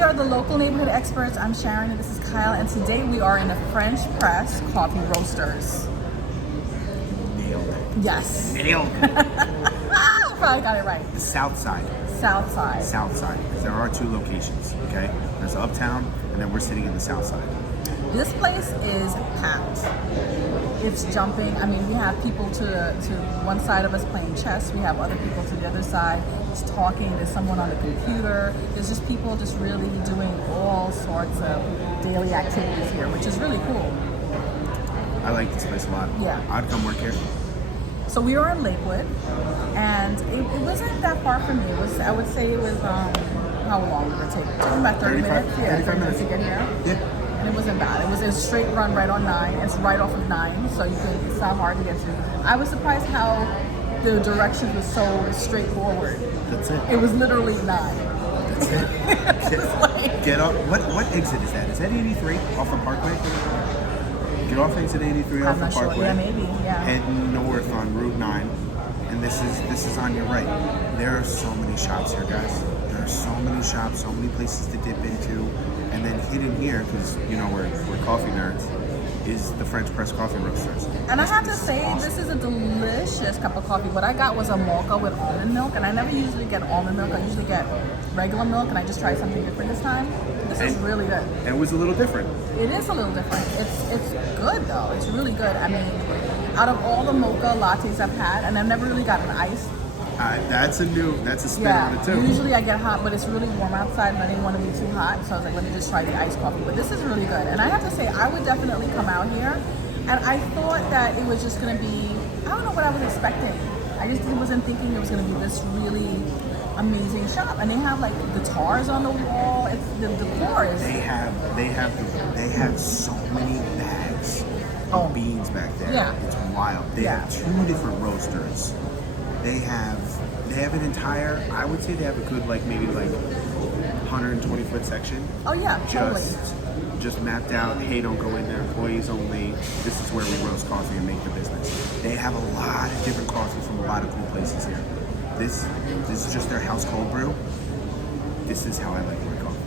we are the local neighborhood experts. I'm Sharon and this is Kyle, and today we are in the French Press Coffee Roasters. Nailed it. Yes. Nailed it. Probably got it right. The South Side. South Side. South Side. Because there are two locations, okay? There's Uptown, and then we're sitting in the South Side. This place is packed. It's jumping. I mean, we have people to one side of us playing chess. We have other people to the other side just talking. There's someone on the computer. There's just people just really doing all sorts of daily activities here, which is really cool. I like this place a lot. Yeah. I'd come work here. So we were in Lakewood, and it wasn't that far from me. I would say it was, how long did it take? It took about 30 minutes. Yeah, 35 minutes to get here. Yeah. And it wasn't bad. It was a straight run right on 9. It's right off of 9, so it's not hard to get to. I was surprised how the directions was so straightforward. That's it. It was literally 9. That's it. Get off. What exit is that? Is that 83 off of Parkway? Get off exit 83 off of Parkway. Sure. Yeah, maybe. Yeah. Head north on Route 9, and this is on your right. There are so many shops here, guys. There are so many shops, so many places to dip into, and then hidden here, because you know we're coffee nerds, is the French Press Coffee Roasters. And I have to say, this is a delicious cup of coffee. What I got was a mocha with almond milk, and I never usually get almond milk. I usually get regular milk, and I just tried something different this time. This is really good. And it was a little different. It is a little different. It's good though. It's really good. I mean, out of all the mocha lattes I've had, and I've never really gotten ice. That's a spin on it too. Usually I get hot, but it's really warm outside, and I didn't want to be too hot, so I was like, let me just try the iced coffee. But this is really good, and I have to say, I would definitely come out here. And I thought that it was just going to be, I don't know what I was expecting. I just wasn't thinking it was going to be this really amazing shop. And they have like guitars on the wall. It's the decor is. They have so many bags of beans back there. Yeah. It's wild. They have 2 different roasters. They have an entire, I would say they have a good maybe 120-foot section. Oh yeah, totally. Just mapped out, hey, don't go in there, employees only. This is where we roast coffee and make the business. They have a lot of different coffee from a lot of cool places here. This is just their house cold brew. This is how I like my coffee.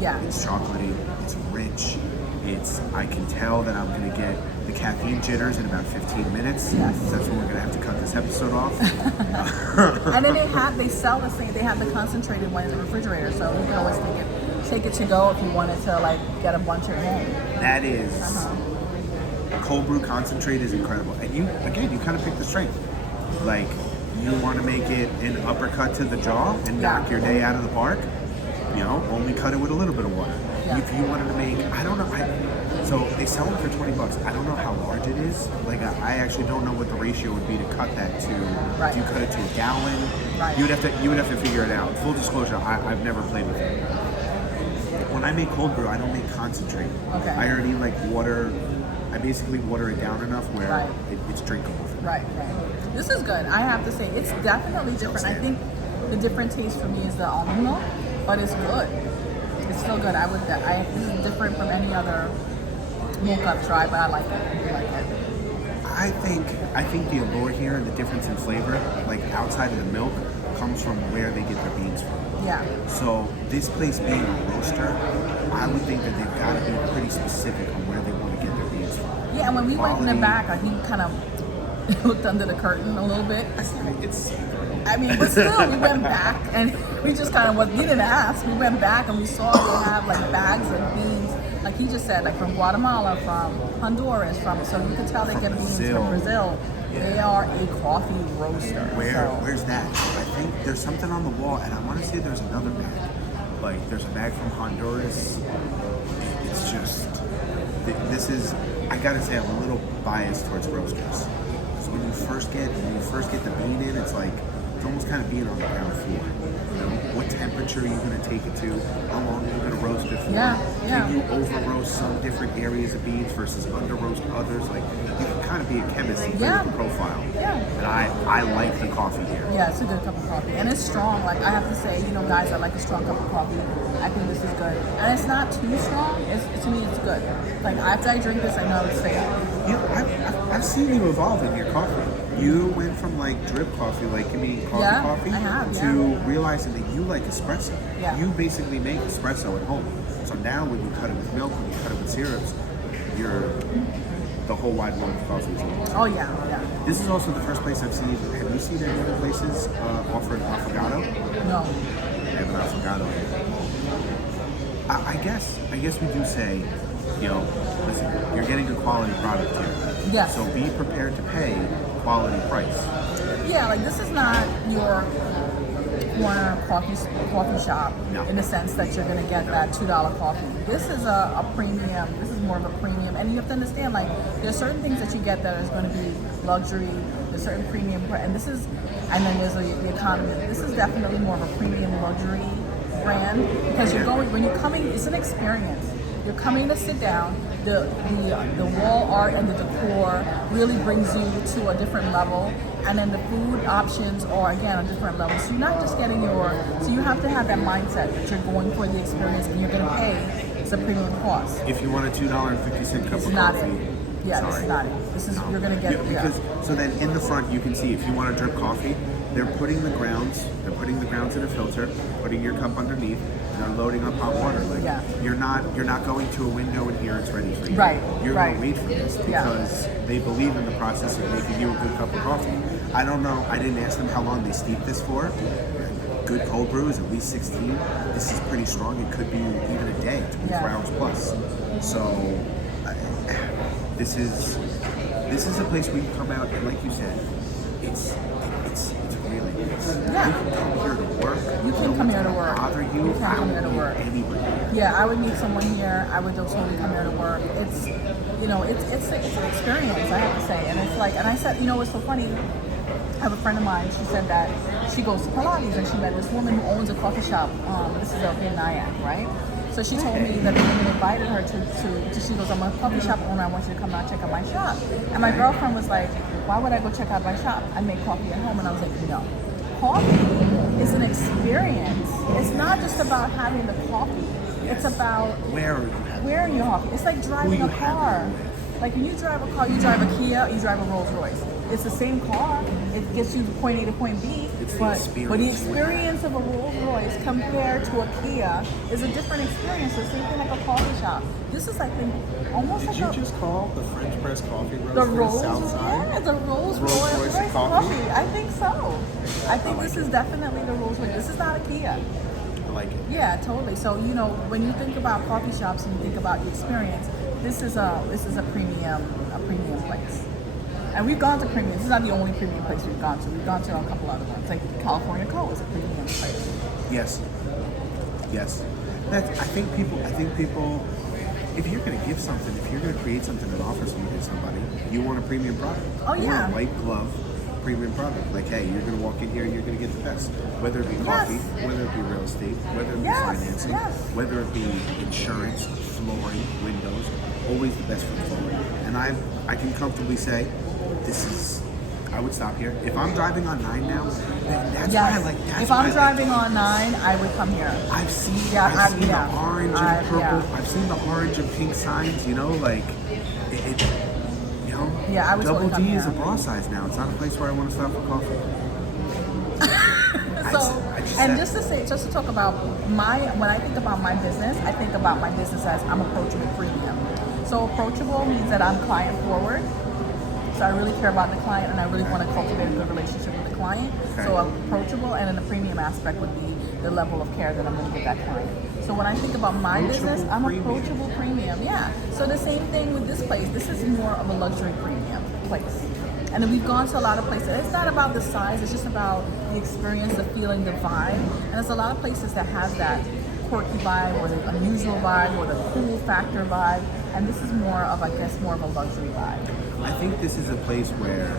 Yeah. It's chocolatey, it's rich, I can tell that I'm gonna get the caffeine jitters in about 15 minutes. Yes. So that's when we're gonna have to cut this episode off. And then they sell the same, they have the concentrated one in the refrigerator, so you can always take it to go if you wanted to get a bunch at home. That is, cold brew concentrate is incredible. And you kind of pick the strength. Like, you want to make it an uppercut to the jaw and knock your day out of the park, only cut it with a little bit of water. Yeah. If you wanted to make, I don't know, so they sell them for $20. I don't know how large it is. I actually don't know what the ratio would be to cut that to. Right. If you cut it to a gallon, right. you would have to figure it out. Full disclosure, I've never played with it. When I make cold brew, I don't make concentrate. Okay. I already water. I basically water it down enough where it's drinkable. Right. This is good. I have to say, it's definitely different. I think the different taste for me is the almond milk, but it's good. It's still good. This is different from any other mocha I've tried, but I like it. I like it. I think the allure here and the difference in flavor, outside of the milk, comes from where they get their beans from. Yeah. So this place being a roaster, I would think that they've got to be pretty specific on where they want to get their beans from. Yeah, and when we went in the back, he kind of looked under the curtain a little bit. But still, we went back and we just kind of we didn't ask. We went back and we saw they have bags of beans, like he just said, from Guatemala, from Honduras, so you can tell they get beans from Brazil. Yeah. They are a coffee roaster. Where's that? I think there's something on the wall, and I want to say there's another bag. There's a bag from Honduras. It's just, this is, I gotta say, I'm a little biased towards roasters. So when you first get the bean in, it's almost kind of being on the ground floor. What temperature are you going to take it to? How long are you going to roast it for? Yeah. Can you over roast some different areas of beans versus under roast others? You can kind of be a chemist and figure the profile. Yeah. And I like the coffee here. Yeah, it's a good cup of coffee. And it's strong. I have to say, guys, I like a strong cup of coffee. I think this is good. And it's not too strong. To me, it's good. After I drink this, I know it's safe. I've seen you evolve in your coffee. You went from like drip coffee, like you mean coffee, I have, to realizing that you like espresso. Yeah. You basically make espresso at home. So now when you cut it with milk, when you cut it with syrups, you're the whole wide world of coffee is yours. Oh yeah. This is also the first place I've seen. Have you seen any other places offering affogato? No. I have an affogato. I guess we do say, listen, you're getting a quality product here. Yes. So be prepared to pay quality price. Yeah, like this is not your corner coffee shop No. in the sense that you're going to get that $2 coffee. This is a premium. This is more of a premium, and you have to understand like there's certain things that you get that is going to be luxury. There's certain premium, and then there's the economy. This is definitely more of a premium luxury brand because when you're coming, it's an experience. You're coming to sit down. The wall art and the decor really brings you to a different level, and then the food options are again a different level. So you're not just getting so you have to have that mindset that you're going for the experience and you're going to pay it's a premium cost. If you want a $2.50 cup of Not coffee, it. Yeah, this is not it. This is you're going to get So then in the front you can see if you want to drip coffee, they're putting the grounds in a filter, putting your cup underneath, and they're loading up hot water. You're not going to a window and here it's ready for you. Right. You're going to wait for this Yeah. because they believe in the process of making you a good cup of coffee. I don't know. I didn't ask them how long they steep this for. Good cold brew is at least 16. This is pretty strong. It could be even a day, 24 hours plus. So this is a place where you come out and, like you said, it's really nice. Yeah. You can come here to work. You can come here to work. Bother you. You can come here to work. Anywhere. Yeah, I would meet someone here. I would totally come here to work. It's it's an experience, I have to say. And it's like, and I said, it's so funny. I have a friend of mine. She said that she goes to Pilates and she met this woman who owns a coffee shop. This is up in Nyack, right? So she told me that the woman invited her to she goes, I'm a coffee shop owner. I want you to come out check out my shop. And my girlfriend was like, why would I go check out my shop? I make coffee at home. And I was like, no. Coffee is an experience. It's not just about having the coffee. It's about where are you coffee. It's like driving a car. Like when you drive a car, you drive a Kia, you drive a Rolls Royce. It's the same car. It gets you from point A to point B. But the experience of a Rolls Royce compared to a Kia is a different experience. The same thing like a coffee shop. This is, I think, almost Did like you just call the French press coffee roast the Rolls, South Side? yeah, the Rolls Royce Royce coffee? I think so. I think this is definitely the Rolls Royce. This is not a Kia. I like it. Yeah, totally. So when you think about coffee shops and you think about the experience, this is a premium place. And we've gone to premium. This is not the only premium place we've gone to. We've gone to a couple other ones. Like California Co is a premium place. Yes. I think people. If you're going to give something, if you're going to create something and offer something to somebody, you want a premium product. Oh yeah. You want a white glove premium product. Like, hey, you're going to walk in here, you're going to get the best. Whether it be coffee, whether it be real estate, whether it be financing, whether it be insurance, flooring, windows, always the best foot forward. And I can comfortably say, I would stop here. If I'm driving on 9 now, that's why I like that. If I'm driving on 9, I would come here. I've seen the orange and purple. I've seen the orange and pink signs, like I would Double totally D is come a bra size now. It's not a place where I want to stop for coffee. Just to talk about when I think about my business, I think about my business as I'm approachable premium. So approachable means that I'm client forward. So I really care about the client and I really want to cultivate a good relationship with the client. Okay. So approachable, and then the premium aspect would be the level of care that I'm going to give that client. So when I think about my business, I'm approachable premium. Yeah. So the same thing with this place. This is more of a luxury premium place. And then we've gone to a lot of places. It's not about the size, it's just about the experience, the feeling, the vibe. And there's a lot of places that have that quirky vibe or the unusual vibe or the cool factor vibe. And this is more of a luxury vibe. I think this is a place where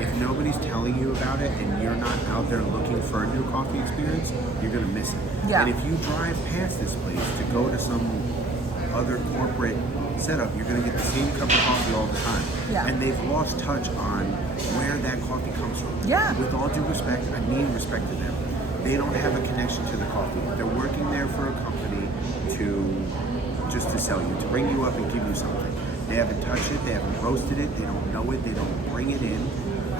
if nobody's telling you about it and you're not out there looking for a new coffee experience, you're going to miss it. Yeah. And if you drive past this place to go to some other corporate setup, you're going to get the same cup of coffee all the time. Yeah. And they've lost touch on where that coffee comes from. Yeah. With all due respect, I mean respect to them. They don't have a connection to the coffee. They're working there for a company to sell you, to bring you up and give you something. They haven't touched it, they haven't roasted it, they don't know it, they don't bring it in.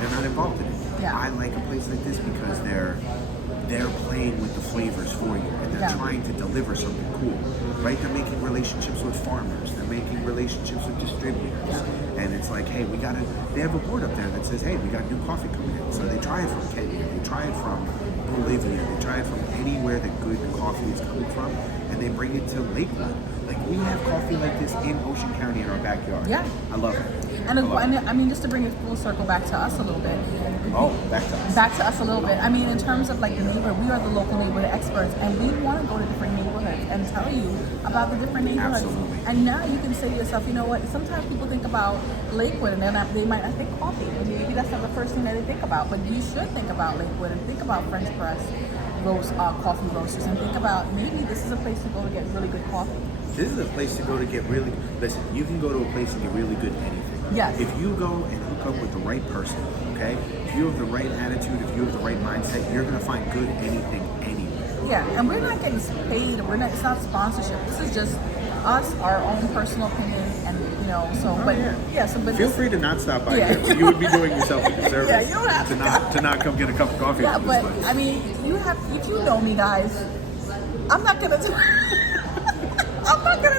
they're not involved in it. Yeah. I like a place like this because they're playing with the flavors for you, and they're trying to deliver something cool, right? They're making relationships with farmers, they're making relationships with distributors, and it's like, hey, they have a board up there that says, hey, we got new coffee coming in. So they try it from Kenya, they try it from Bolivia, they try it from anywhere that good coffee is coming from, and they bring it to Lakewood. Like, we have coffee like this in Ocean County in our backyard. Yeah. I love it. And I mean, just to bring it full circle back to us a little bit. Oh, back to us. Back to us a little bit. I mean, in terms of like the neighborhood, we are the local neighborhood experts, and we want to go to different neighborhoods and tell you about the different neighborhoods. Absolutely. And now you can say to yourself, you know what? Sometimes people think about Lakewood, and they might not think coffee. And maybe that's not the first thing that they think about, but you should think about Lakewood and think about French press coffee roasters, and think about maybe this is a place to go to get really good coffee. This is a place to go to get really. Listen, you can go to a place and get really good anything. Yes. If you go and hook up with the right person, okay? If you have the right attitude, if you have the right mindset, you're gonna find good anything anywhere. Yeah, and we're not getting paid. It's not sponsorship. This is just us, our own personal opinion, and So, but Feel free to not stop by. Yeah. You would be doing yourself a disservice. Yeah, you don't have to not come get a cup of coffee. Yeah, from this but place. I mean, if you know me, guys, I'm not gonna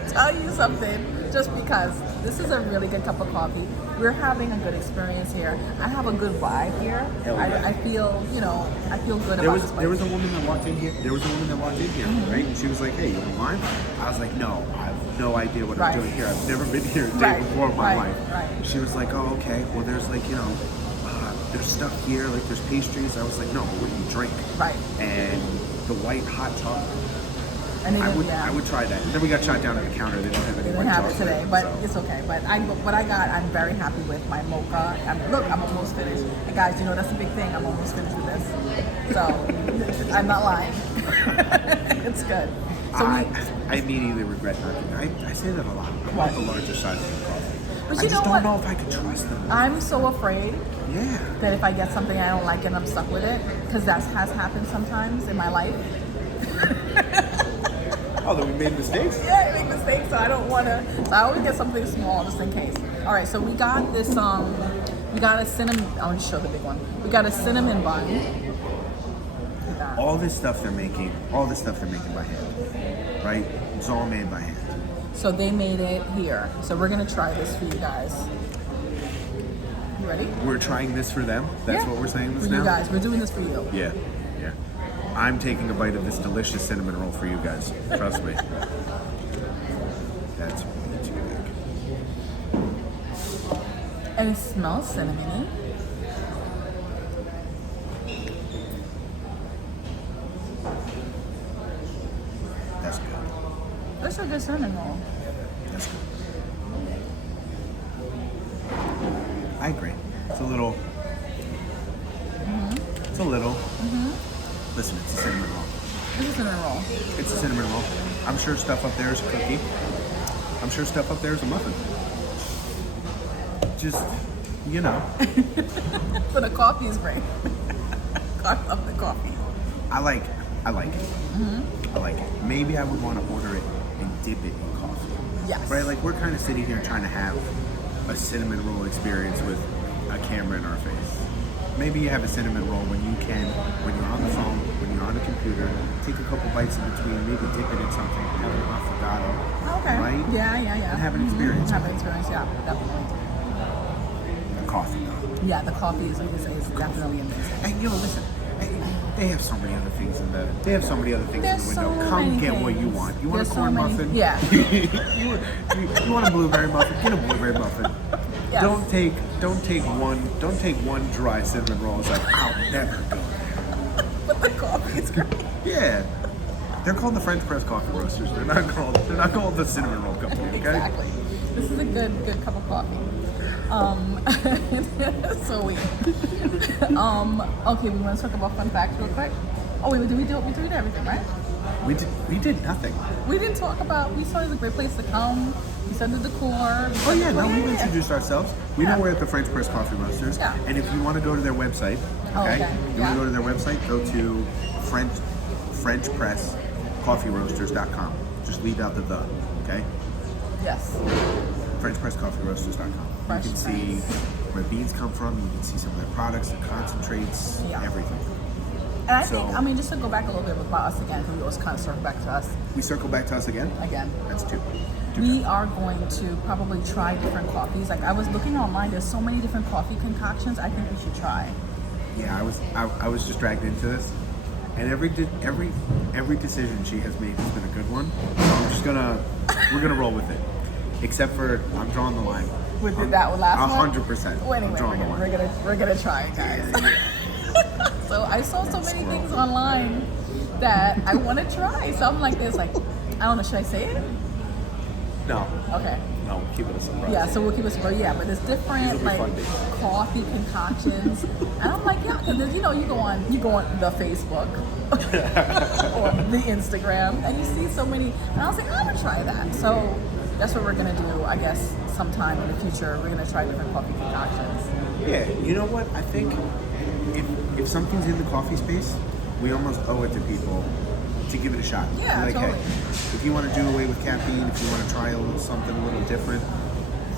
tell you something just because this is a really good cup of coffee. We're having a good experience here. I have a good vibe here. Hell yeah. I feel good There about was this place. there was a woman that walked in here. Right? And she was like, "Hey, you want wine?" I was like, "No, I have no idea what I'm doing here. I've never been here a day before in my life." Right. She was like, "Oh, okay. Well, there's like there's stuff here. Like there's pastries." I was like, "No, what do you drink?" Right. And the white hot chocolate. And I would try that. And then we got shot down at the counter. They didn't have any They white didn't have it chocolate, today, but so. it's okay. But what I got, I'm very happy with my mocha. I'm almost finished. And guys, that's a big thing. I'm almost finished with this. So I'm not lying. It's good. So I immediately regret nothing. I say that a lot. I want the larger size of the coffee. But I just don't know if I can trust them. I'm so afraid Yeah. that if I get something I don't like and I'm stuck with it, because that has happened sometimes in my life. Oh, that we made mistakes? Yeah, I make mistakes, so I don't want to. So I always get something small just in case. All right, so we got this. We got a cinnamon. I'll just show the big one. We got a cinnamon bun. All this stuff they're making by hand, right? It's all made by hand. So they made it here. So we're gonna try this for you guys. You ready? We're trying this for them. That's what we're saying this for now. you guys. We're doing this for you. Yeah. I'm taking a bite of this delicious cinnamon roll for you guys. Trust me. That's way too big. And it smells cinnamony. That's good. That's a good cinnamon roll. That's good. I agree. It's a little. It's a little. Listen, it's a cinnamon roll. It's a cinnamon roll. It's a cinnamon roll. I'm sure stuff up there is a cookie. I'm sure stuff up there is a muffin. Just, But the coffee is great. I love the coffee. I like it. I like it. Maybe I would want to order it and dip it in coffee. Yes. Right? Like, we're kind of sitting here trying to have a cinnamon roll experience with a camera in our face. Maybe you have a cinnamon roll when you're on the phone, when you're on the computer, take a couple bites in between, maybe dip it in something, have an affogato. Okay. Right? Yeah. And have an experience. Have an experience, yeah, definitely. The coffee, though. Yeah, the coffee is definitely amazing. And listen, they have so many other things in the There's window. so Come many get things. what you want. You want There's a corn so many- muffin? Yeah. you want a blueberry muffin? Get a blueberry muffin. Yes. Don't take one dry cinnamon roll. It's like, I'll never go there. But the coffee is great. Yeah. They're called the French press coffee roasters. They're not called the cinnamon roll company, okay? Exactly. This is a good cup of coffee. So weird. Okay, we want to talk about fun facts real quick. Oh wait, we did everything, right? We did nothing. We didn't talk about. We said it's a great place to come. We said the decor. Oh yeah, no, we've introduced ourselves. We know we're at the French Press Coffee Roasters. Yeah. And if you want to go to their website, okay? If you want to go to their website, go to FrenchPressCoffeeRoasters.com. Just leave out the, okay? Yes. FrenchPressCoffeeRoasters.com. Fresh you can see where beans come from. You can see some of their products, the concentrates, everything. And I think, I mean, just to go back a little bit about us again, because we always kind of circle back to us. We circle back to us again? Again. That's two. We are going to probably try different coffees. Like, I was looking online, there's so many different coffee concoctions I think we should try. Yeah, I was just dragged into this. And every decision she has made has been a good one. So we're gonna roll with it. Except for, I'm drawing the line. We did that one last one? 100%. Well, anyway, we're gonna try it, guys. Yeah. So I saw so many things online that I want to try. So I'm like this, like, I don't know, should I say it? No. Okay. No, keep it a surprise. Yeah, so we'll keep it surprise. Yeah, but there's different like coffee concoctions, and I'm like, yeah, because you know, you go on the Facebook or the Instagram, and you see so many, and I was like, I'm gonna try that. So that's what we're gonna do, I guess, sometime in the future. We're gonna try different coffee concoctions. Yeah, you know what? I think if something's in the coffee space, we almost owe it to people to give it a shot. Yeah, like, totally. Hey, if you want to do away with caffeine, if you want to try something a little different,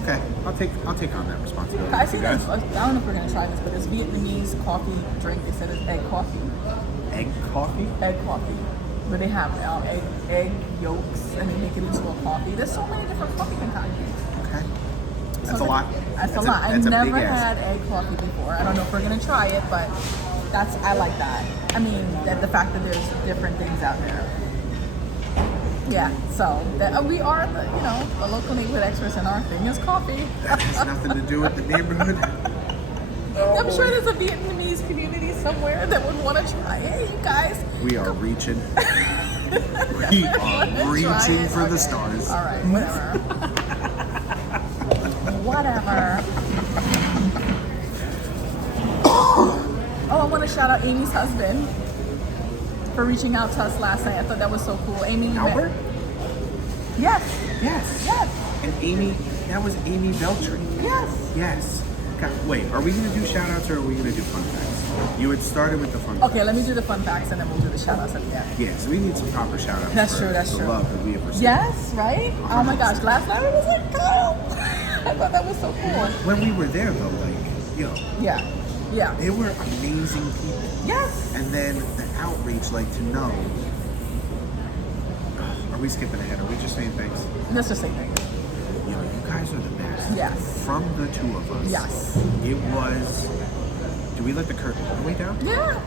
okay, I'll take on that responsibility. I see this. I don't know if we're gonna try this, but it's Vietnamese coffee drink. They said it's egg coffee. Egg coffee? Egg coffee. Where they have egg yolks and they make it into a coffee. There's so many different coffee concoctions. Okay. That's So a lot. That's a lot. I've never had egg coffee before. I don't know if we're gonna try it, but I like that. I mean, the fact that there's different things out there. Yeah, so we are the local neighborhood experts, and our thing is coffee. That has nothing to do with the neighborhood. I'm sure there's a Vietnamese community somewhere that would want to try. Hey, you guys. We are reaching. We are reaching for the stars. All right, whatever. Whatever. Oh, I want to shout out Amy's husband for reaching out to us last night. I thought that was so cool. Amy, Albert? Yes. Yes. Yes. And Amy, that was Amy Beltry. Yes. Yes. God, wait, are we going to do shout outs or are we going to do fun facts? You had started with the fun facts. Okay, let me do the fun facts and then we'll do the shout outs at the end. Yeah, so we need some proper shout outs. That's true, that's the true. love that we have received. Yes, right? Oh my gosh, last night I was like, Kyle. I thought that was so cool. When we were there though, like, Yeah. Yeah. they were amazing people. Yes. And then the outreach, like to know. Are we skipping ahead? Are we just saying thanks? Let's just say thank you. You know, you guys are the best. Yes. From the two of us. Yes. It was. Do we let the curtain all the way down? Yeah.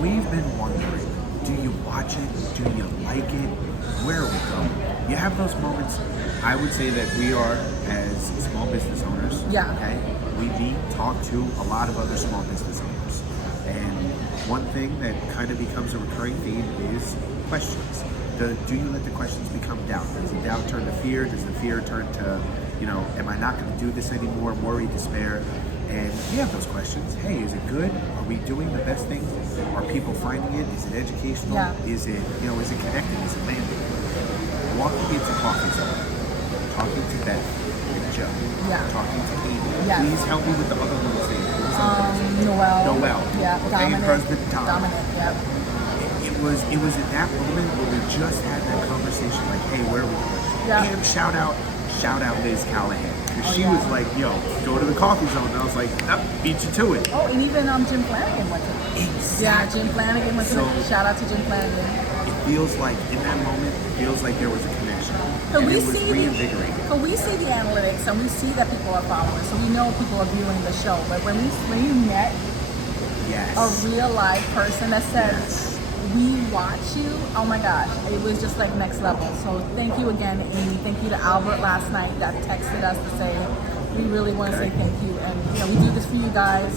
We've been wondering, do you watch it? Do you like it? Where are we going? You have those moments. I would say that we are, as small business owners, Yeah. okay, we talk to a lot of other small business owners. And one thing that kind of becomes a recurring theme is questions. Do you let the questions become doubt? Does the doubt turn to fear? Does the fear turn to, am I not going to do this anymore? Worry, despair. And we have those questions. Hey, is it good? Are we doing the best thing? Are people finding it? Is it educational? Yeah. Is it, is it connected? Is it landing? Walking into coffee zone, talking to Beth and Joe, Yeah. talking to Amy. Yes. Please help me with the other woman's name. Noel. Yeah. Okay, Dominic. and husband Tom. Dominic. Yep. It was at that moment where we just had that conversation, like, hey, where are we going? Yeah. And shout out Liz Callahan. Because she yeah. was like, yo, go to the coffee zone. And I was like, nope, beat you to it. Oh, and even Jim Flanagan went to it. Exactly. Yeah, Jim Flanagan went to it. Shout out to Jim Flanagan. It feels like, in that moment, it feels like there was a connection. So and we it was see reinvigorating. So we see the analytics and we see that people are following. So we know people are viewing the show. But when you met Yes. a real live person that said, we watch you, oh my gosh, it was just like next level. So thank you again, Amy. Thank you to Albert last night that texted us to say, we really want to say thank you. And we do this for you guys.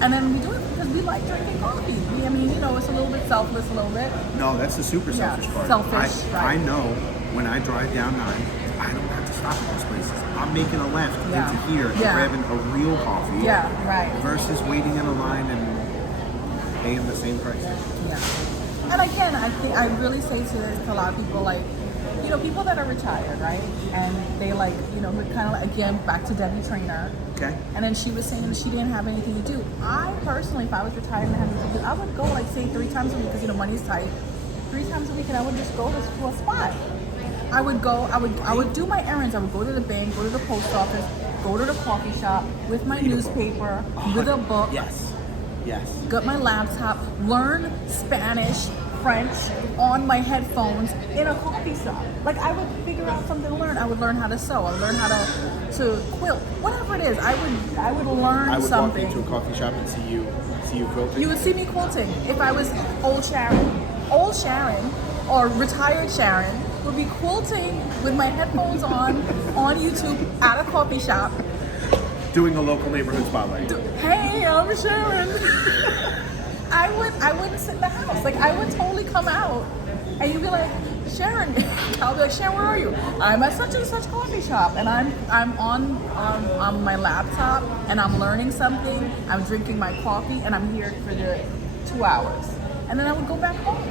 And then we do it because we like drinking coffee. I mean, it's a little bit selfless, a little bit. No, that's the super selfish part. Selfish, right. I know when I drive down 9, I don't have to stop at those places. I'm making a left into here and grabbing a real coffee. Yeah, right. Versus waiting in a line and paying the same price. Yeah. And again, I really say to a lot of people, like, people that are retired, right? And they we're kind of like, again, back to Debbie Trainer. Okay. And then she was saying that she didn't have anything to do. I personally, if I was retired and had anything to do, I would go, like, say 3 times a week because, money's tight. 3 times a week, and I would just go to a spot. I would do my errands. I would go to the bank, go to the post office, go to the coffee shop with my newspaper, with a book. Yes. Got my laptop, learn Spanish, French on my headphones in a coffee shop. Like I would figure out something to learn. I would learn how to sew. I would learn how to quilt. Whatever it is, I would learn something. I would walk into a coffee shop and see you quilting. You would see me quilting. If I was old Sharon, or retired Sharon, would be quilting with my headphones on YouTube at a coffee shop. Doing a local neighborhood spotlight. Hey, I'm Sharon. I wouldn't sit in the house. Like I would totally come out, and you'd be like, Sharon. I'll be like, Sharon, where are you? I'm at such and such coffee shop, and I'm on my laptop, and I'm learning something. I'm drinking my coffee, and I'm here for the 2 hours, and then I would go back home,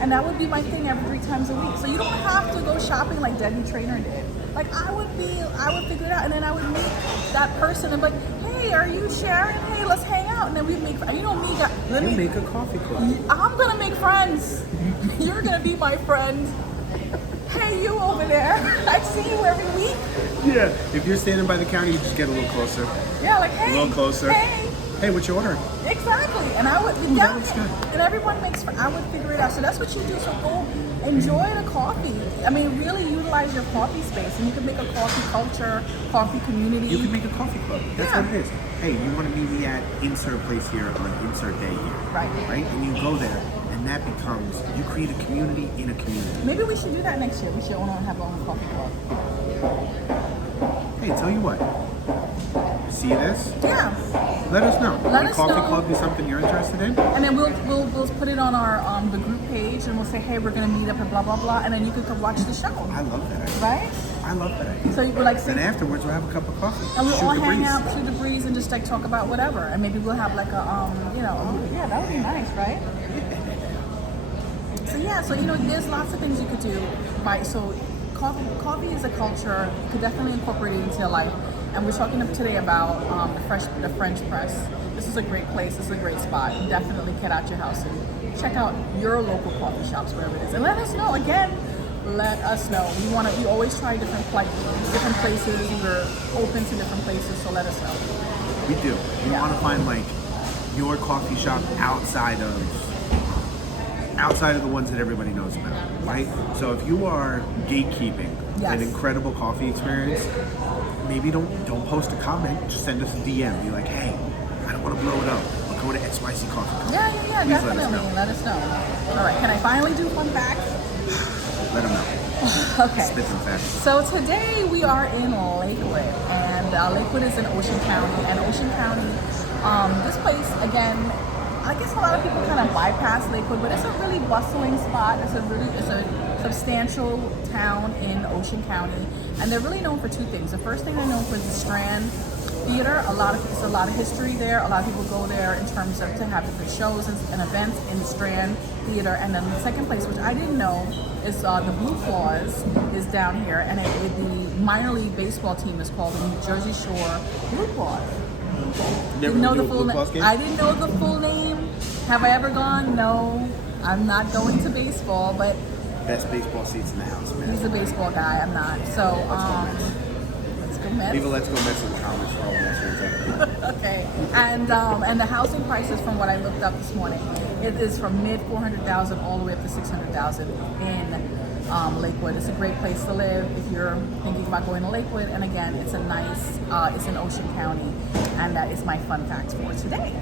and that would be my thing every 3 times a week. So you don't have to go shopping like Debbie Traynor did. Like I would figure it out, and then I would meet that person and be like, hey, are you Sharon? Hey, let's hang out, and then we'd make. You know me, You make a coffee club. I'm gonna make friends. You're gonna be my friend. Hey, you over there. I see you every week. Yeah. If you're standing by the counter, you just get a little closer. Yeah, like hey. A little closer. Hey, what you ordering? Exactly. And I would that looks good. And everyone makes friends. I would figure it out. So that's what you do. So go enjoy the coffee. I mean, really utilize your coffee space, and you can make a coffee culture, coffee community. You can make a coffee club. That's what it is. Hey, you want to meet me at insert place here on insert day here. Right. And you go there, and that becomes, you create a community in a community. Maybe we should do that next year. We should have our own coffee club. Hey, tell you what. See this? Yeah. Let us know. Let Would us coffee know. club be something you're interested in? And then we'll put it on our the group page, and we'll say, hey, we're gonna meet up and blah blah blah, and then you can come watch the show. I love that idea. Right? I love that idea. So you would like. Then afterwards, we'll have a cup of coffee. And we'll Shoot all the hang breeze. out, shoot the breeze, and just like talk about whatever. And maybe we'll have like a yeah, that would be nice, right? So there's lots of things you could do. Right. So coffee is a culture. You could definitely incorporate it into your life. And we're talking today about the French press. This is a great place. This is a great spot. Definitely get out your house and check out your local coffee shops, wherever it is, and let us know. Again, let us know. We always try different places. We're open to different places, so let us know. We do. We want to find like your coffee shop outside of the ones that everybody knows about, right? So if you are gatekeeping an incredible coffee experience, maybe don't post a comment. Just send us a DM. Be like, hey, I don't want to blow it up. I'll go to XYZ Coffee Company. Yeah, Please definitely. Let us know. All right, can I finally do fun facts? Let them know. Okay. Spit them facts. So today we are in Lakewood, and Lakewood is in Ocean County. And Ocean County, this place again, I guess a lot of people kind of bypass Lakewood, but it's a really bustling spot. It's a substantial town in Ocean County, and they're really known for two things. The first thing they're known for is the Strand Theater. It's a lot of history there. A lot of people go there in terms of to have different shows and events in the Strand Theater. And then the second place, which I didn't know, is the Blue Claws is down here, and the minor league baseball team is called the New Jersey Shore Blue Claws. Never know do the a full Blue Claws game? I didn't know the full name. Have I ever gone? No, I'm not going to baseball, but Best baseball seats in the house, man. he's a baseball guy. I'm not. So let's go Mets. Leave a let's go Mets in the comments for all Mets fans out there. Okay, and the housing prices, from what I looked up this morning, it is from mid 400,000 all the way up to 600,000 in Lakewood. It's a great place to live if you're thinking about going to Lakewood. And again, it's it's in Ocean County, and that is my fun facts for today.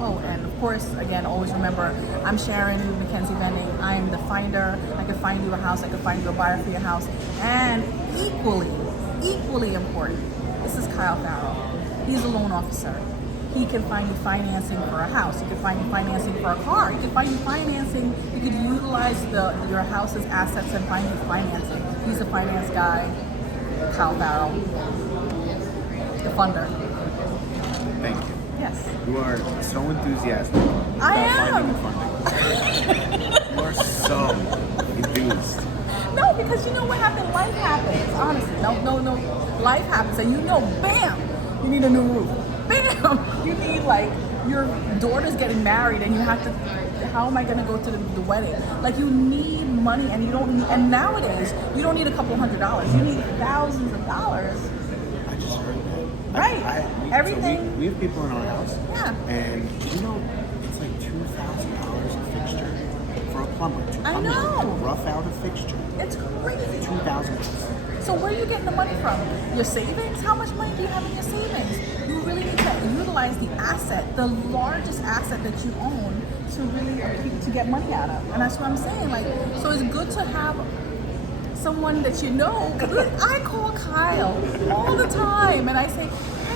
Oh, and of course, again, always remember, I'm Sharon McKenzie-Venning. I am the finder. I can find you a house. I can find you a buyer for your house. And equally important, this is Kyle Farrell. He's a loan officer. He can find you financing for a house. He can find you financing for a car. He can find you financing. You can utilize your house's assets and find you financing. He's a finance guy, Kyle Farrell, the funder. Thank you. Yes. You are so enthusiastic. I about am. finding funding. You are so enthused. No, because you know what happened? Life happens. Honestly, no. Life happens, and bam, you need a new roof. Bam, you need like your daughter's getting married and you have to, how am I going to go to the wedding? Like, you need money, and you don't need, and nowadays you don't need a couple $100s, you need thousands of dollars. I just heard that. Right. Everything. So we have people in our house. Yeah. And it's like $2,000 a fixture for a plumber to I come know. in and rough out a fixture. It's crazy. $2,000. So where are you getting the money from? Your savings? How much money do you have in your savings? You really need to utilize the asset, the largest asset that you own, to really to get money out of. And that's what I'm saying. Like, so it's good to have someone that you know. 'Cause I call Kyle all the time and I say,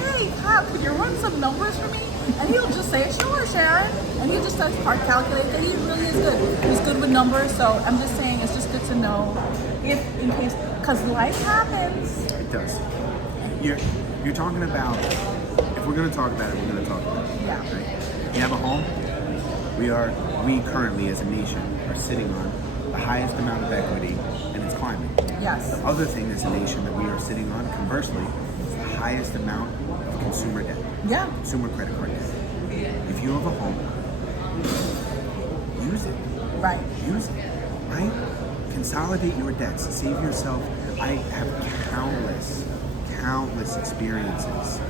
hey Kyle, could you run some numbers for me? And he'll just say, sure, Sharon. And he just does part calculate, and he really is good. He's good with numbers. So I'm just saying, it's just good to know if, in case, because life happens. It does. You're talking about, if we're going to talk about it, we're going to talk about it. Yeah. Right? You have a home. We currently as a nation are sitting on the highest amount of equity, and it's climbing. Yes. The other thing as a nation that we are sitting on, conversely, is the highest amount of consumer debt. Yeah. Consumer credit card debt. If you have a home, use it. Right. Use it. Right? Consolidate your debts. Save yourself. I have countless experiences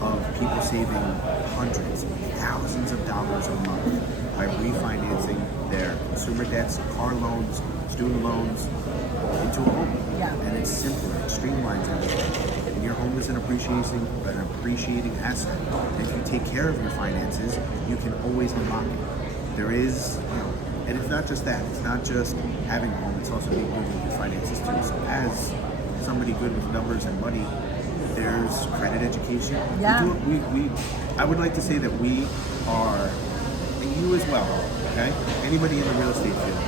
of people saving hundreds, thousands of dollars a month by refinancing their consumer debts, car loans, student loans into a home. Yeah. And it's simpler. It streamlines everything. And your home is an appreciating asset. And if you take care of your finances, you can always unlock it. There is, and it's not just that. It's not just having a home. It's also being good with your finances too. So as somebody good with numbers and money, there's credit education. Yeah. I would like to say that we are, and you as well, okay? Anybody in the real estate field,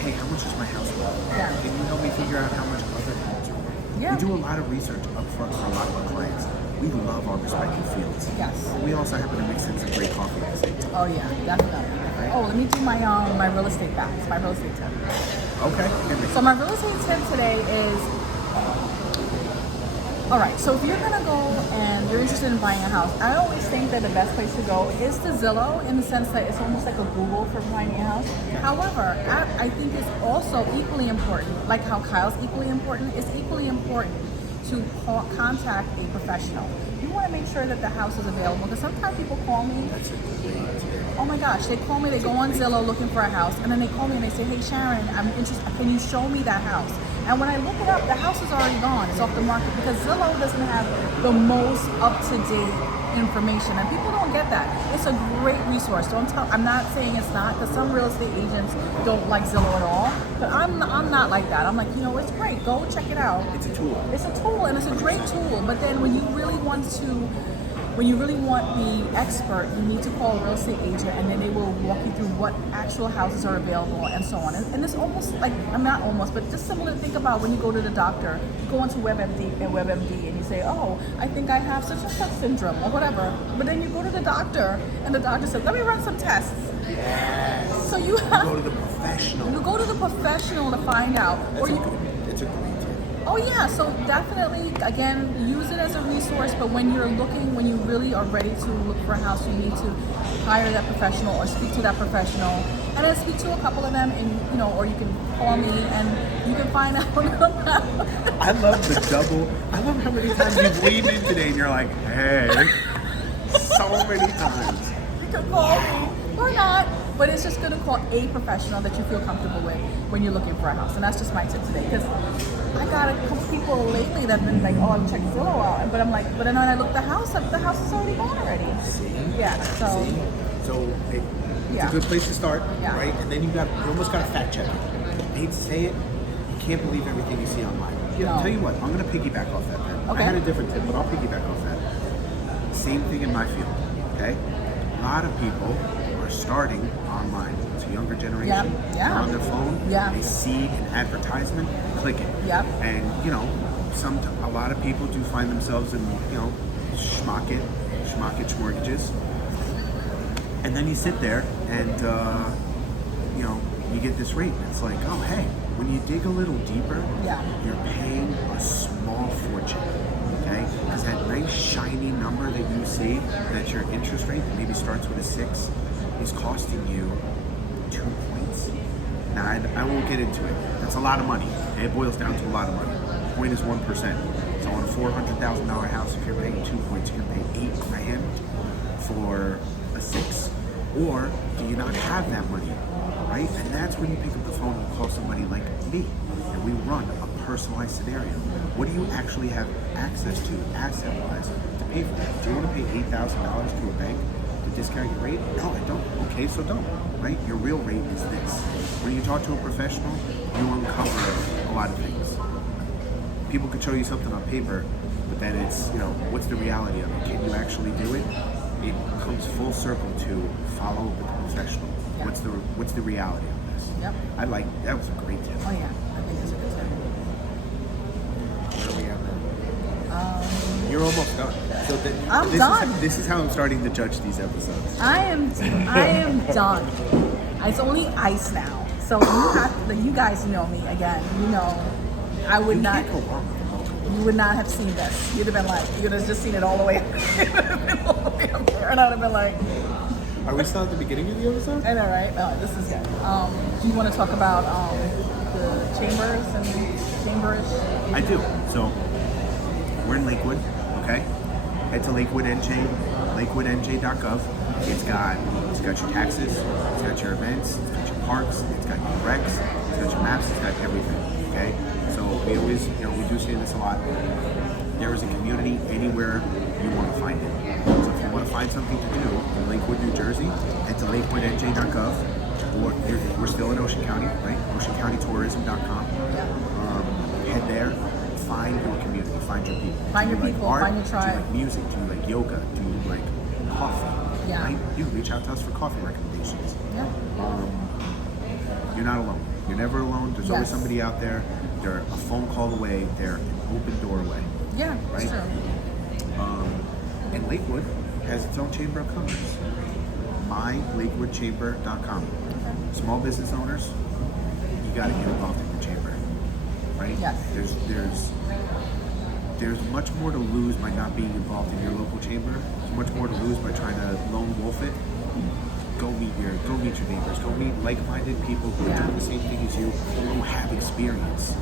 hey, how much is my house worth? Yeah. Can you help me figure out how much other homes are worth? Yeah. We do a lot of research up front for a lot of our clients. We love our respective fields. Yes. We also happen to mix in some great coffee at the same time. Oh yeah, definitely. Oh, let me do my my real estate facts, my real estate tip. Okay. So my real estate tip today is, all right, so if you're gonna go and you're interested in buying a house, I always think that the best place to go is to Zillow, in the sense that it's almost like a Google for buying a house. However, I think it's also equally important, like how Kyle's equally important, it's equally important to contact a professional. You want to make sure that the house is available, because sometimes people call me, oh my gosh, they call me, they go on Zillow looking for a house, and then they call me and they say, hey Sharon, I'm interested, can you show me that house? And when I look it up, the house is already gone, it's off the market, because Zillow doesn't have the most up-to-date information, and people don't get that. It's a great resource. I'm not saying it's not, because some real estate agents don't like Zillow at all, but I'm not like that. I'm like, it's great, go check it out. It's a tool. It's a tool, and it's a great tool, but then when you really want the expert, you need to call a real estate agent, and then they will walk you through what actual houses are available and so on. And it's almost like, I'm not almost, but just similar to think about when you go to the doctor, you go onto WebMD and you say, oh, I think I have such and such syndrome or whatever. But then you go to the doctor and the doctor says, let me run some tests. Yes. So you have go to the professional. You go to the professional to find out. It's a great tip. Oh yeah, so definitely, again, use it as a resource, but when you really are ready to look for a house, you need to hire that professional or speak to that professional, and then speak to a couple of them, and or you can call me and you can find out. I love the double. I love how many times you've leaned in today and you're like, hey, so many times. You can call me or not, but it's just good to call a professional that you feel comfortable with when you're looking for a house, and that's just my tip today, because I got a couple people lately that have been like, oh, check Zillow out, but I'm like, but then when I look the house up, the house is already gone already. See? Yeah. So. See? So it's Yeah. a good place to start, Yeah. right? And then you almost got to fact check it. I hate to say it, you can't believe everything you see online. No. I'll tell you what, I'm going to piggyback off that then. Okay. I had a different tip, but I'll piggyback off that. Same thing in my field, okay? A lot of people are starting online. It's a younger generation. Yeah. They're on their phone. Yeah. They see an advertisement, click it. Yep. And a lot of people do find themselves in schmockage mortgages. And then you sit there and you get this rate. It's like, oh hey, when you dig a little deeper, Yeah. you're paying a small fortune. okay? Because that nice shiny number that you see, that your interest rate that maybe starts with a 6, is costing you 2 points. Now, I won't get into it. That's a lot of money. It boils down to a lot of money. The point is 1%. So on a $400,000 house, if you're paying 2 points, you're going to pay $8,000 for a 6. Or do you not have that money, right? And that's when you pick up the phone and call somebody like me, and we run a personalized scenario. What do you actually have access to, asset-wise, to pay for that? Do you want to pay $8,000 to a bank to discount your rate? No, I don't. Okay, so don't, right? Your real rate is this. When you talk to a professional, you uncover a lot of things. People could show you something on paper, but then it's, what's the reality of it? Can you actually do it? It comes full circle to follow with the professional. Yeah. What's the reality of this? Yep. That was a great tip. Oh yeah, I think it's a good tip. Where are we at now? You're almost done. So I'm done. This is how I'm starting to judge these episodes. I am done. It's only ice now. So you guys know me again. I would not. Can't go wrong with the multiple. You would not have seen this. You'd have been like, you'd have just seen it all the way up there, and I'd have been like. Are we still at the beginning of the episode? I know, right? This is good. Do you want to talk about the chambers and chamberish? I do. So we're in Lakewood, okay? Head to Lakewood NJ, lakewoodnj.gov. It's got your taxes, it's got your events, it's got your parks, it's got your recs, it's got your maps, it's got everything, okay? So we always, we do say this a lot. There is a community anywhere you want to find it. So if you want to find something to do in Lakewood, New Jersey, head to lakewoodnj.gov, or we're still in Ocean County, right? OceanCountyTourism.com. Head there, find your community, find your people. Find your like people, art? find your tribe. Do you like music? Do you like yoga? Do you like coffee? Yeah. Right? You can reach out to us for coffee recommendations. Yeah. You're not alone. You're never alone. There's always Yes. somebody out there. They're a phone call away. They're an open doorway. Yeah, Right? that's true. And Lakewood has its own chamber of commerce. MyLakewoodChamber.com. Okay. Small business owners, you got to get involved in your chamber, right? Yes. There's much more to lose by not being involved in your local chamber. There's much more to lose by trying to lone wolf it. Go meet your neighbors. Go meet like-minded people who are doing the same thing as you, who have experience,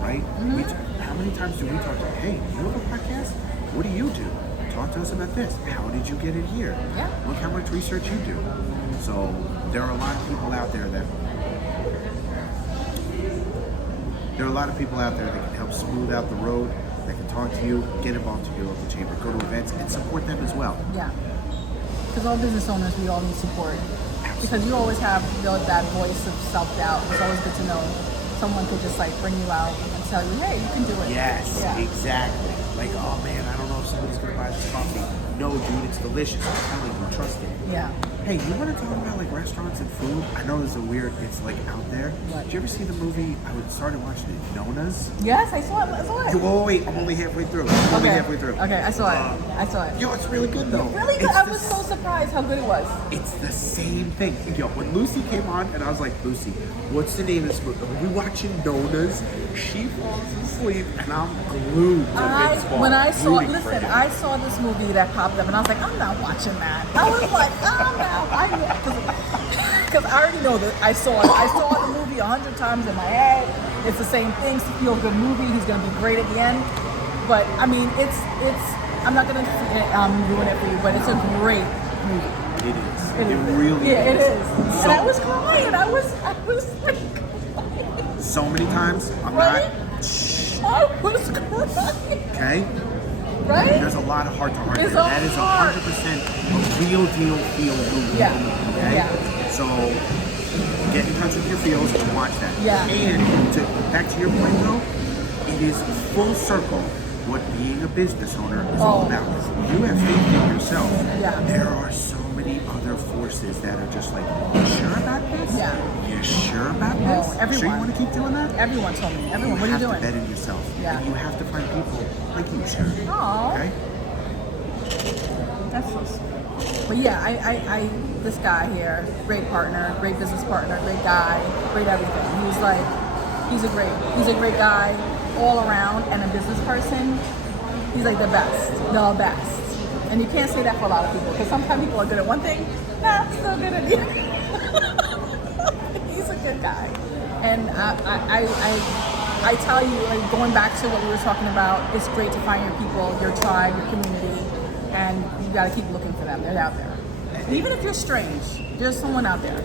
right? Mm-hmm. How many times do we talk to, hey, you have a podcast? What do you do? Talk to us about this. How did you get it here? Yeah. Look how much research you do. So there are a lot of people out there that can help smooth out the road, that can talk to you, get involved in your local chamber, go to events, and support them as well. Yeah. Because all business owners, we all need support. Because you always have that voice of self-doubt. It's always good to know someone could just bring you out and tell you, hey, you can do it. Yes, Yeah. exactly. Like, oh man, I don't know if somebody's gonna buy this coffee. No, dude, it's delicious. I'm telling you, trust it. Yeah. Hey, you want to talk about restaurants and food? I know this is it's out there. What? Did you ever see the movie? I started watching it, Nona's. Yes, I saw it. Oh, wait, I'm only halfway through. Okay, I saw it. Yo, it's really good though. Really good. I was so surprised how good it was. It's the same thing. Yo, when Lucy came on, and I was like, Lucy, what's the name of this movie? Are we watching Nona's? She falls asleep, and I'm glued to Vince Vaughn, When I saw, rooting for him. I saw this movie that popped up, and I was like, I'm not watching that. I was like, because I already know that I saw it. I saw the movie 100 times in my head. It's the same thing. It's a feel-good movie. He's going to be great at the end. But I mean, it's. I'm not going to ruin it for you, but it's a great movie. It is. It really is. Yeah, it is. So, And I was crying. I was like, so many times, I'm right? not. Shh. I was crying. Okay? Right? There's a lot of heart-to-heart there. It's That is hard. 100% a real deal feel movie. Yeah. Okay? Yeah. So get in touch with your feels and watch that. Yeah. And back to your point though, it is full circle what being a business owner is all about. You have faith in yourself. Yeah. There are so many other forces that are just like, you sure about this? Yeah. You sure about this? Oh, Sure everyone. you want to keep doing that? Everyone told me. Everyone, what are you have doing? to bet in yourself. Yeah. And you have to find people like you, Sharon. Aw. Okay? That's so sweet. But yeah, I this guy here, great partner, great business partner, great guy, great everything. He's a great guy all around and a business person. He's like the best. And you can't say that for a lot of people because sometimes people are good at one thing, not so good at the other. He's a good guy. And I tell you, like going back to what we were talking about, it's great to find your people, your tribe, your community, and you got to keep looking for them. They're out there. Even if you're strange, there's someone out there.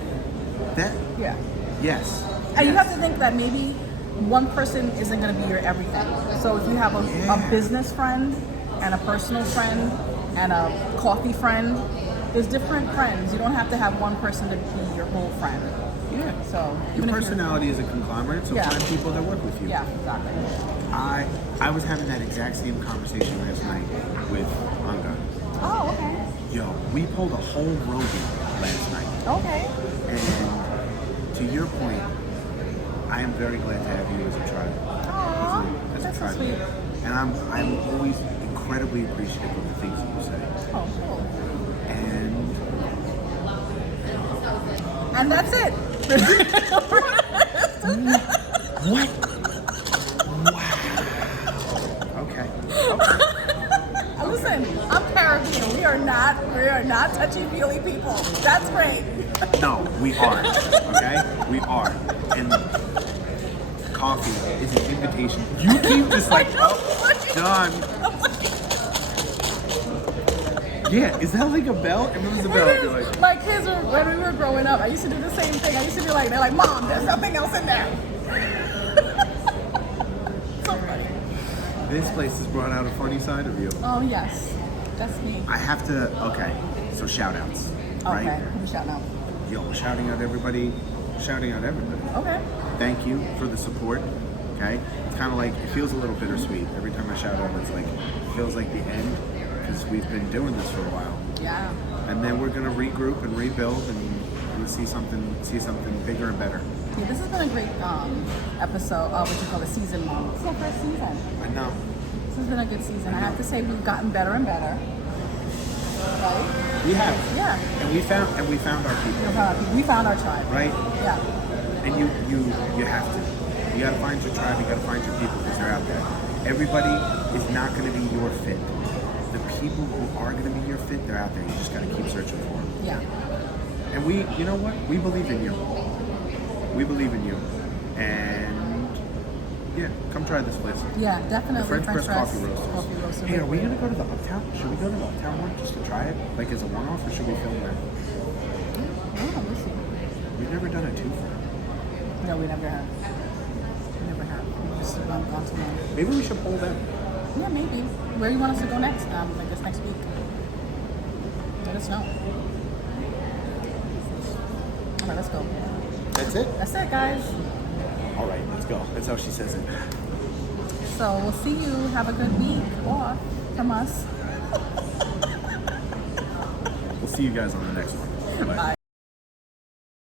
Yeah. Yes. And you have to think that maybe one person isn't going to be your everything. So if you have a business friend and a personal friend and a coffee friend, there's different friends. You don't have to have one person to be your whole friend. Yeah. So your personality is a conglomerate, so find people that work with you. Yeah, exactly. I was having that exact same conversation last night with Anga. Oh, okay. Yo, we pulled a whole Rogan last night. Okay. And to your point, I am very glad to have you as a tribe. Aww, As a that's so tribe. sweet. And I'm always incredibly appreciative of the things that you say. Oh, cool. And that's it. What? Wow. Okay. Listen, I'm Caribbean. We are not touchy-feely people. That's great. No, we are. Okay? We are. And coffee is an invitation. You keep just like, oh, done. Yeah, is that like a bell? If it was a bell, I'd be like... My kids, when we were growing up, I used to do the same thing. I used to be like, they're like, Mom, there's something else in there. So funny. This place has brought out a funny side of you. Oh, yes. That's me. I have to, okay, so shout outs, right? Okay, who's shouting out? Yo, we're shouting out everybody. Okay. Thank you for the support, okay? It's kind of like, it feels a little bittersweet. Every time I shout out, it's like, it feels like the end, because we've been doing this for a while. Yeah. And then we're gonna regroup and rebuild and we'll see something bigger and better. Yeah, this has been a great episode, what you call it, season 1. It's our first season. I know. This has been a good season. I have to say we've gotten better and better. Right? We have. Yeah. And we found our people. We found our tribe. Right? Yeah. And you have to. You gotta find your tribe, you gotta find your people because they're out there. Everybody is not gonna be your fit. The people who are gonna be your fit, they're out there. You just gotta keep searching for them. Yeah. And you know what? We believe in you. We believe in you. And yeah, come try this place. Yeah, definitely. The French press coffee roasters. Coffee roasters. Hey, are we gonna go to the Uptown? Should we go to the Uptown one just to try it? Like as a one-off, or should we film that? Oh, let's see. We've never done a two-for. No, we never have. We never have. We just gone to one. Maybe we should pull them. Yeah, maybe. Where do you want us to go next? I guess next week. Let us know. All right, let's go. That's it? That's it, guys. All right, let's go. That's how she says it. So we'll see you. Have a good week off from us. We'll see you guys on the next one. Bye. Bye.